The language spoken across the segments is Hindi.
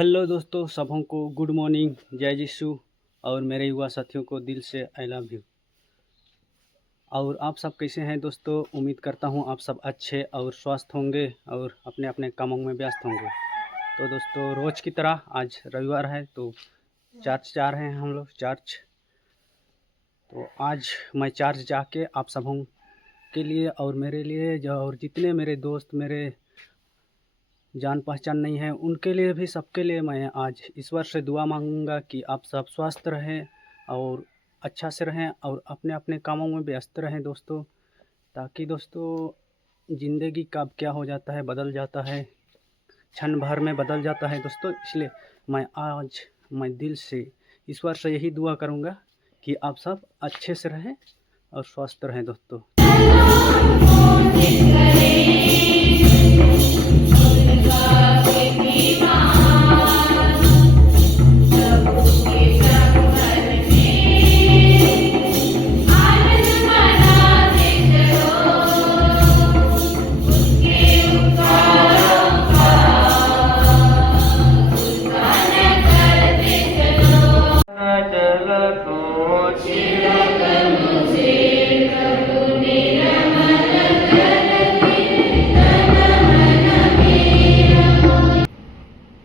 हेलो दोस्तों, सबों को गुड मॉर्निंग, जय यीशु। और मेरे युवा साथियों को दिल से आई लव यू। और आप सब कैसे हैं दोस्तों? उम्मीद करता हूं आप सब अच्छे और स्वस्थ होंगे और अपने अपने कामों में व्यस्त होंगे। तो दोस्तों, रोज़ की तरह आज रविवार है तो चर्च जा रहे हैं हम लोग चर्च। तो आज मैं चर्च जाके आप सबों के लिए और मेरे लिए और जितने मेरे दोस्त मेरे जान पहचान नहीं है उनके लिए भी, सबके लिए मैं आज ईश्वर से दुआ मांगूंगा कि आप सब स्वस्थ रहें और अच्छा से रहें और अपने अपने कामों में व्यस्त रहें दोस्तों। ताकि दोस्तों, ज़िंदगी कब क्या हो जाता है, बदल जाता है, क्षण भर में बदल जाता है दोस्तों। इसलिए मैं दिल से ईश्वर से यही दुआ करूंगा कि आप सब अच्छे से रहें और स्वस्थ रहें दोस्तों।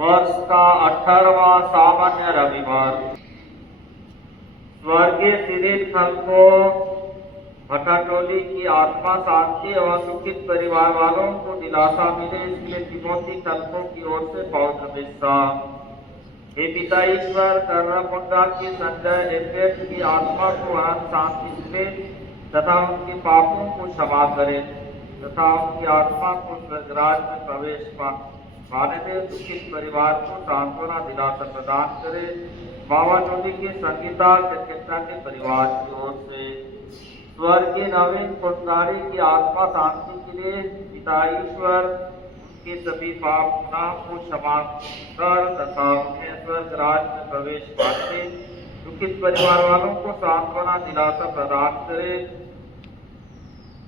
वर्ष का 18वां सामान्य रविवार। स्वर्गीय श्री को भटाटोली की आत्मा शांति एवं सुखित परिवार वालों को दिलासा मिले, इसलिए तिमोथी ठल्को की ओर से पौत्र मिश्रा। हे पिता ईश्वर, कर्णमुंडा की संजय एपेट की आत्मा को अनंत शांति मिले तथा उनके पापों को क्षमा करे तथा उनकी आत्मा को स्वर्गराज में प्रवेश पाने दे। दुखित परिवार को सांत्वना दिलासा प्रदान करे। बाबा टोली के संगीता चकित्सा के परिवार की ओर से स्वर्गीय नवीन कोटगाड़ी की आत्मा शांति के लिए पिता ईश्वर के सभी पाप गुनाह को क्षमा कर तथा उन्हें स्वर्ग राज में प्रवेश पाने। दुखित परिवार वालों को सांत्वना दिलासा प्रदान करे।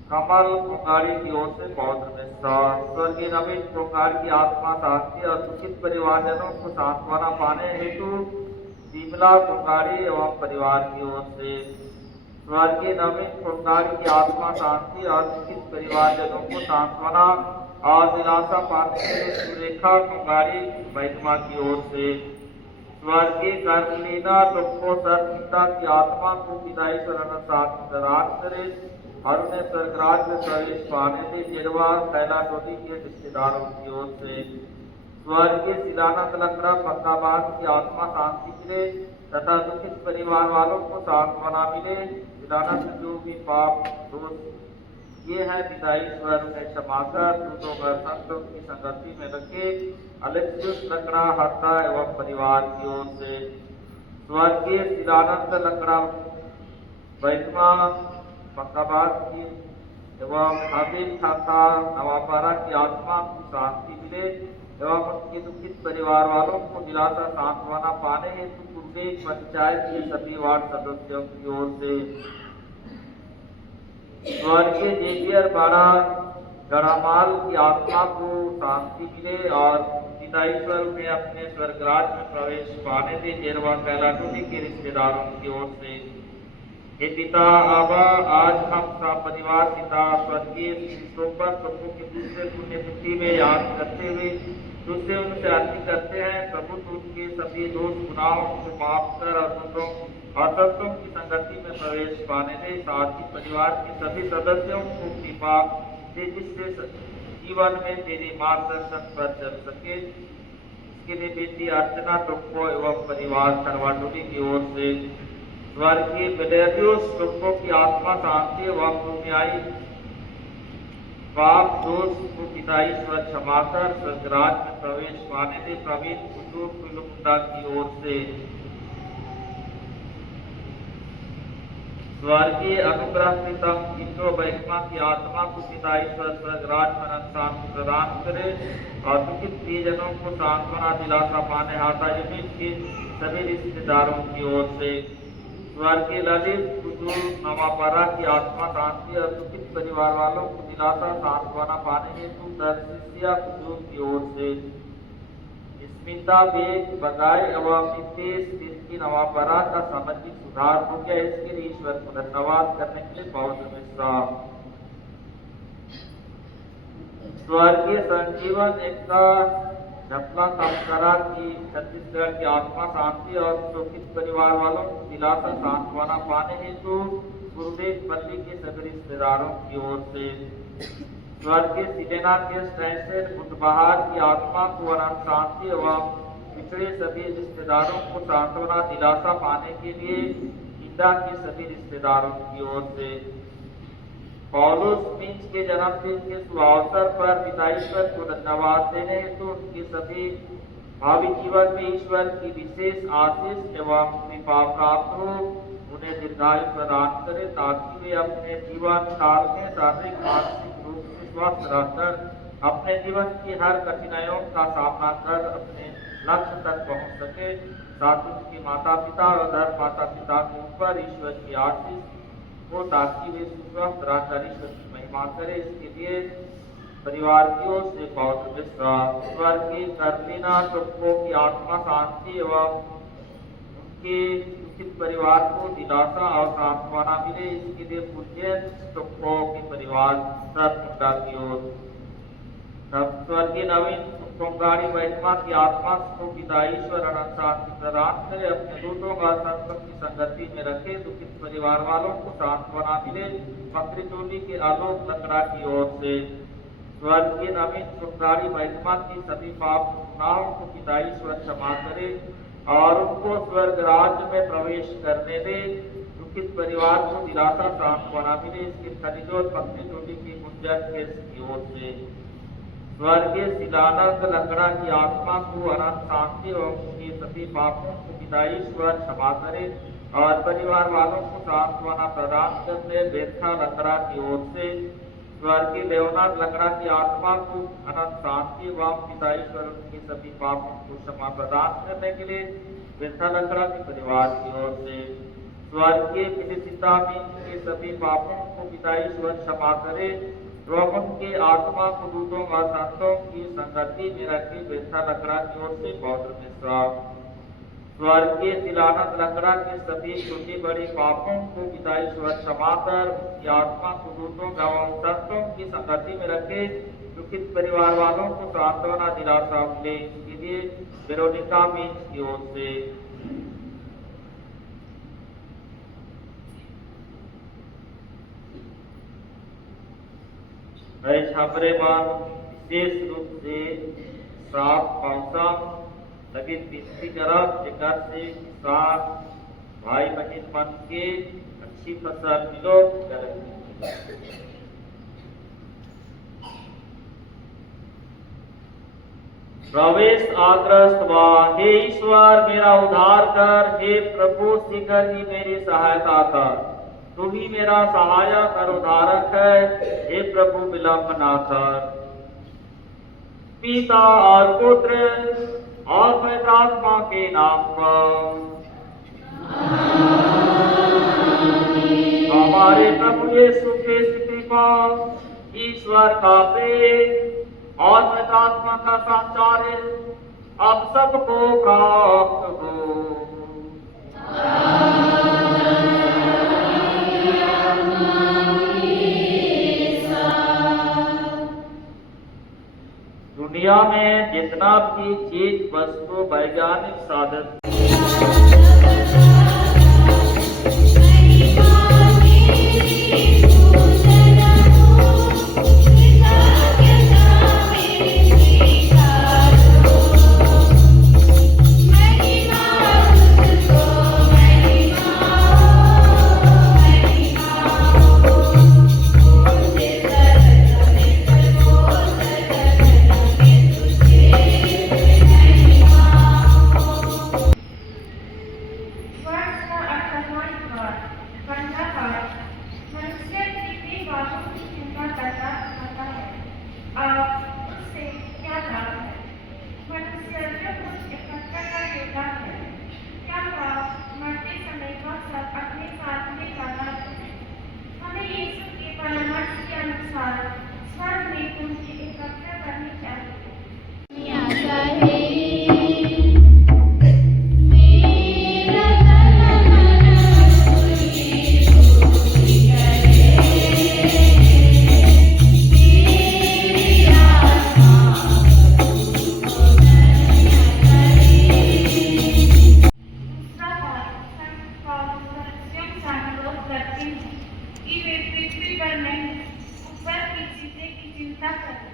कमल कोंगाड़ी की ओर से पौत्र मिश्रा। स्वर्गीय नवीन कोंगाड़ की आत्मा शांति और दुखित परिवारजनों को सांत्वना पाने हेतु विमला कोंगाड़ी एवं परिवार की ओर से स्वर्गीय नवीन कोंगाड़ी की आत्मा शांति और दुखित परिवारजनों को सांत्वना और दिलासा पाने के लिए सुरेखा कोंगाड़ी महिमा की ओर से स्वर्गीय कर्मलीना टुक्को सरपिता की आत्मा को विदाई प्रदान करे और उन्हें स्वर्गराज में प्रवेश पाने दे। जेरवा कैला टोली के रिश्तेदारों की ओर से स्वर्गीय शिलानंद लकड़ा फंदाबाद की आत्मा शांति मिले तथा दुखित परिवार वालों को सांत्वना मिले। शिलानंद जो भी पाप दोष ये है पिता ईश्वर में क्षमा कर दूतों का संतों की संगति में रखे। अलेक्सियस लकड़ा हत्ता एवं परिवार की ओर से स्वर्गीय शिलानंद लकड़ा बैठमा फंदाबाद की एवं हाबिल खाता नवापारा की आत्मा को शांति मिले एवं उनके दुखित परिवार वालों को दिलासा सांत्वना पाने हेतु पूर्वे पंचायत के सभी वार्ड सदस्यों की ओर से स्वर्गीय जेवियर बाड़ा गढ़ामाल की आत्मा को शांति मिले और पिता ईश्वर में अपने स्वर्गराज में प्रवेश पाने दे। जेरवा कैलाटोली के रिश्तेदारों की ओर से हे पिता आबा, आज हम सब परिवार पिता स्वर्गीय क्रिस्टोफर प्रभु की दूसरे पुण्यतिथि में याद करते हुए तुझसे उनसे अर्जी करते हैं, प्रभु तू उनके सभी दोष गुनाहों को माफ कर और दूतों और संतों की संगति में प्रवेश पाने दे। साथ ही परिवार के सभी सदस्यों को कृपा दे जिससे जीवन में तेरे मार्गदर्शन पर चल सके। इसके लिए बेटी अर्चना टुक्को एवं परिवार करवाटोली की ओर से स्वर्गीय बेलेरियोस टुक्को की आत्मा शांति एवं पुण्याई पाप दोष को पिता ईश्वर क्षमा कर स्वर्गराज में प्रवेश पाने दे। प्रवीण कुटुर कुलमुंडा की ओर से स्वर्गीय अनुग्रह प्रीतम इंद्रो बैष्मा की आत्मा को पिता ईश्वर स्वर्गराज में शांति प्रदान करे और दुखित प्रियजनों को सांत्वना दिलासा पाने हाथा यूनिट के सभी रिश्तेदारों की ओर से स्वर्गीय ललित कुजूर नवापारा की आत्मा शांति और दुखित परिवार वालों को दिलासा सांत्वना पाने हेतु दर्शिया कुजूर की ओर से स्मिता वेग बधाई एवं नितेश की नवापरा का सामाजिक सुधार हो गया। इसके लिए ईश्वर को धन्यवाद करने के लिए बहुत विश्वास। स्वर्गीय संजीवन एकता झपला तमकरा की छत्तीसगढ़ की आत्मा शांति और शोकित परिवार वालों को दिलासा सांत्वना पाने हेतु गुरुदेव पल्ली के सभी रिश्तेदारों की ओर से स्वर्गीय सिलेना के स्टैंसेर बुधबहार की आत्मा को अनंत शांति एवं पिछड़े सभी रिश्तेदारों को सांत्वना दिलासा पाने के लिए इंदा के सभी रिश्तेदारों की ओर से पौलुस मिंच के जन्मदिन के शुभ अवसर पर पिता ईश्वर को धन्यवाद देने हेतु उनके सभी भावी जीवन में ईश्वर की विशेष आशीष एवं कृपा प्राप्त हो, उन्हें दीर्घायु प्रदान करे ताकि वे अपने जीवन काल में शारीरिक मानसिक रूप से स्वस्थ रहकर अपने जीवन की हर कठिनाइयों का सामना कर अपने लक्ष्य तक पहुंच सके। साथ ही उनके माता पिता और धर्म माता पिता के ऊपर ईश्वर की आशीष हो ताकि वे स्वस्थ रहकर ईश्वर की महिमा करे। इसके लिए परिवार की ओर से बहुत विश्वास। स्वर्गीय कर्लिना टोप्पो की आत्मा शांति एवं उनके दुखित परिवार को दिलासा और सांत्वना मिले, इसके लिए पूज्य टोप्पो के परिवार सतमुंडा की ओर। स्वर्गीय नवीन कोंगाड़ी महिमा की आत्मा को पिता ईश्वर अनंत शांति प्रदान करे, अपने दूतों का संतों की संगति में रखे, दुखित परिवार वालों को सांत्वना मिले। बकरी टोली के आलोक लकड़ा की ओर से स्वर्गीय नवीन कोंगाड़ी महिमा की सभी पाप गुनाहों को पिता ईश्वर क्षमा करे और उनको स्वर्ग राज्य में प्रवेश करने दे। दुखित परिवार को दिलासा सांत्वना मिले, इसके खनिजों बकरी टोली की गुंजन की ओर से स्वर्गीय शिलानंद लकड़ा की आत्मा को अनंत शांति और उनके सभी पापों को पिता ईश्वर क्षमा करे और परिवार वालों को सांत्वना प्रदान करने बेथा लकड़ा की ओर से स्वर्गीय लेवनाथ लकड़ा की आत्मा को अनंत शांति एवं पिता ईश्वर उनके सभी पापों को क्षमा प्रदान करने के लिए बेथा लकड़ा के परिवार की ओर से स्वर्गीय फिलिसिता के सभी पापों को पिता ईश्वर क्षमा करे एवं उनके आत्मा को दूतों और संतों की संगति में रखे। बेथा लकड़ा की ओर से पौत्र मिश्रा स्वर्गीय शिलानंद लकड़ा के सभी छोटी बड़ी पापों को पिता ईश्वर क्षमा कर उनकी आत्मा को दूतों एवं संतों की संगति में रखे। दुखित परिवार वालों को सांत्वना दिलासा मिले, इसके लिए वेरोनिका मीन्स की ओर से छापरेमान विशेष रूप से साफ मौसम लगी विनती करब जेकर से किसान भाई बहन मन के अच्छी फसल मिलो। प्रवेश आग्रस्त वा हे ईश्वर मेरा उद्धार कर, हे प्रभु शीघ्र ही मेरी सहायता कर, तू ही मेरा सहायक और उद्धारक है, हे प्रभु विलंब ना कर। पिता और पुत्र और पवित्र आत्मा के नाम पर हमारे प्रभु यीशु की कृपा, ईश्वर का प्रेम और पवित्र आत्मा का संचार अब सबको प्राप्त हो। दुनिया में जितना भी चीज वस्तु वैज्ञानिक साधन करती हूँ कि वे पृथ्वी पर नहीं ऊपर की चीजें की चिंता करें।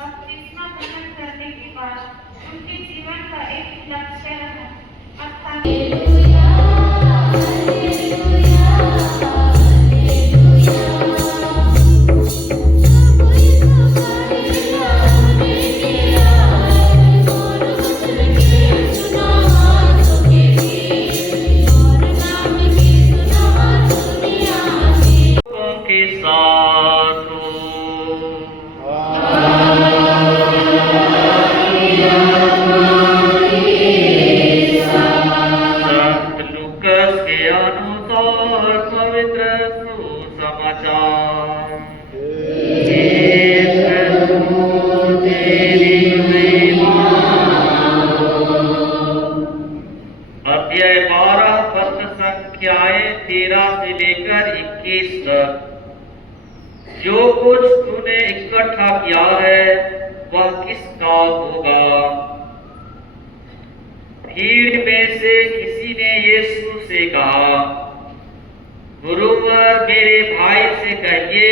अब इतना ग्रहण करने के बाद उनके जीवन का एक लक्ष्य रहा, अर्थात के साथ हो। संत लूकास के अनुसार पवित्र सुसमाचार। हे प्रभु तेरी महिमा अध्याय 12 पद संख्याएं 13 से लेकर 21 तक। जो कुछ तूने इकट्ठा किया है वह किसका होगा? भीड़ में से किसी ने यीशु से कहा, गुरुवर मेरे भाई से कहिए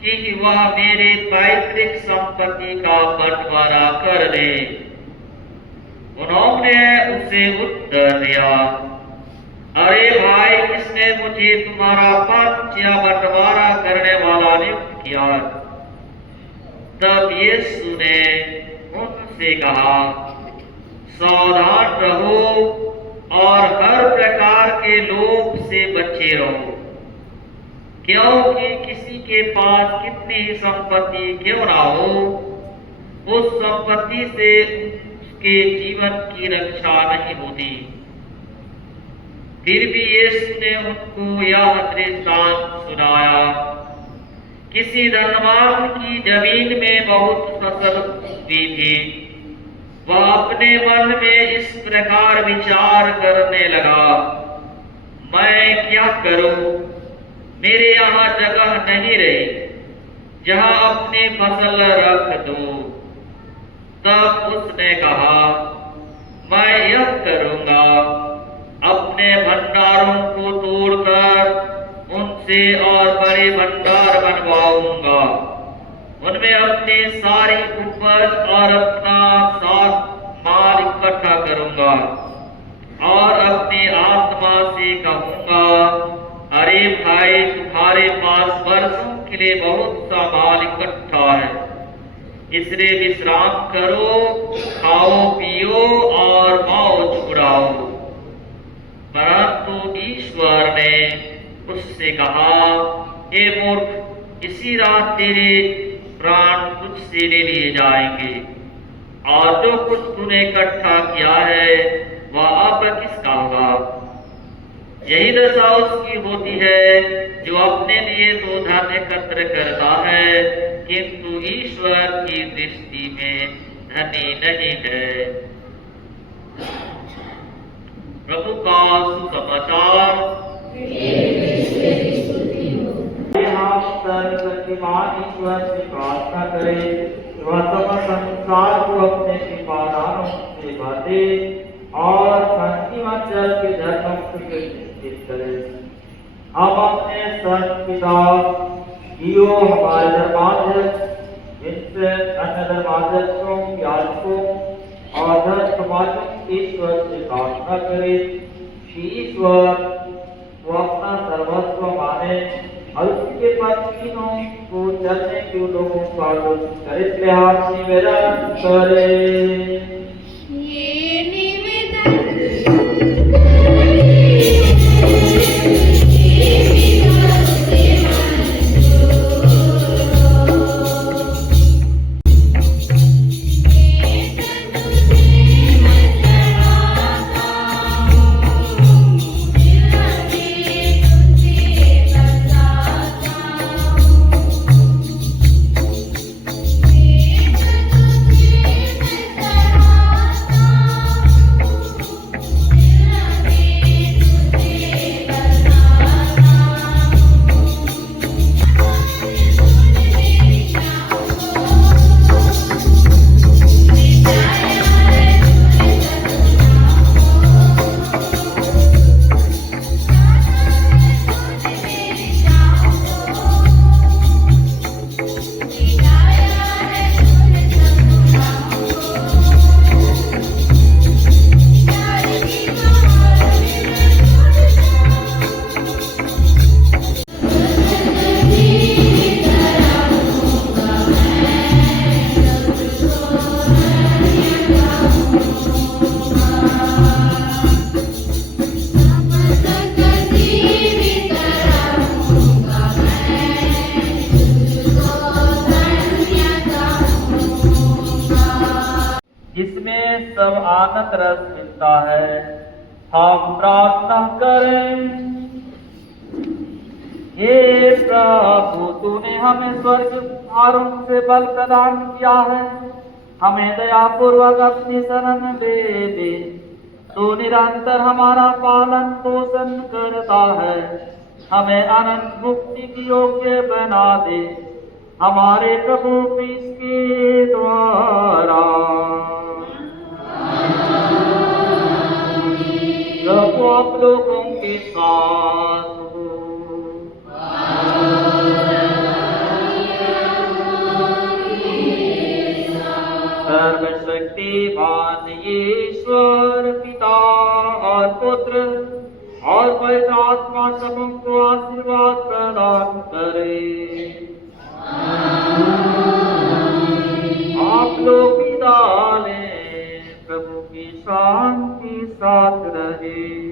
कि वह मेरे पैतृक संपत्ति का बंटवारा कर दे। उन्होंने उसे उत्तर दिया, अरे भाई, किसने मुझे तुम्हारा पंच या बंटवारा करने वाला नियुक्त किया? तब यीशु ने उनसे कहा, सावधान रहो और हर प्रकार के लोभ से बचे रहो, क्योंकि किसी के पास कितनी ही संपत्ति क्यों ना हो, उस संपत्ति से उसके जीवन की रक्षा नहीं होती। फिर भी यीशु ने उनको यह दृष्टांत सुनाया, किसी धनवान की जमीन में बहुत फसल हुई थी। वह अपने मन में इस प्रकार विचार करने लगा, मैं क्या करूं? मेरे यहाँ जगह नहीं रही जहाँ अपनी फसल रख दूं। तब उसने कहा, मैं यह करूंगा, अपने भंडारों को तोड़कर उनसे और बड़े भंडार बनवाऊंगा। उनमें अपनी सारी उपज और अपना साथ माल इकट्ठा करूंगा और अपनी आत्मा से कहूंगा, अरे भाई, तुम्हारे पास वर्षों के लिए बहुत सा माल इकट्ठा है, इसलिए विश्राम करो, खाओ पियो और मौज उड़ाओ। परंतु ईश्वर ने उससे कहा, हे मूर्ख, इसी रात तेरे प्राण तुझसे ले लिए जाएंगे, और जो कुछ तूने इकट्ठा किया है वह अब किसका होगा? यही दशा उसकी होती है जो अपने लिए तो धन एकत्र करता है, किंतु ईश्वर की दृष्टि में धनी नहीं है। प्रभु का सुसमाचार। हम सर्वशक्तिमान ईश्वर से प्रार्थना करें, वह समस्त संसार को अपने कृपा दानों से भर दे और शांतिमय जल के धर्म से निश्चित करे। हम अपने संत पिता जियो, हमारे धर्माध्यक्ष, जिनसे अन्य धर्माध्यक्षों, याजकों और धर्म समाजों ईश्वर से प्रार्थना करें कि ईश्वर वो अपना सर्वस्व माने और उसके पत्नियों को चलने के लोगों का चरित्र लिहाज निवेदन करे। अनंत रस मिलता है। हम प्रार्थना करें। हे प्रभु, तूने हमें स्वर्ग आरोह से बल प्रदान किया है। हमें दयापूर्वक अपनी शरण ले ले। तू निरंतर हमारा पालन पोषण करता है। हमें अनंत मुक्ति की योग्य बना दे, हमारे प्रभु क्रिस्त के द्वारा। प्रभु आप लोगों के साथ हो। सर्वशक्तिमान ईश्वर पिता और पुत्र और पवित्र आत्मा सबको आशीर्वाद प्रदान करे। आप लोग विदा लें। प्रभु की शांति साथ रहे।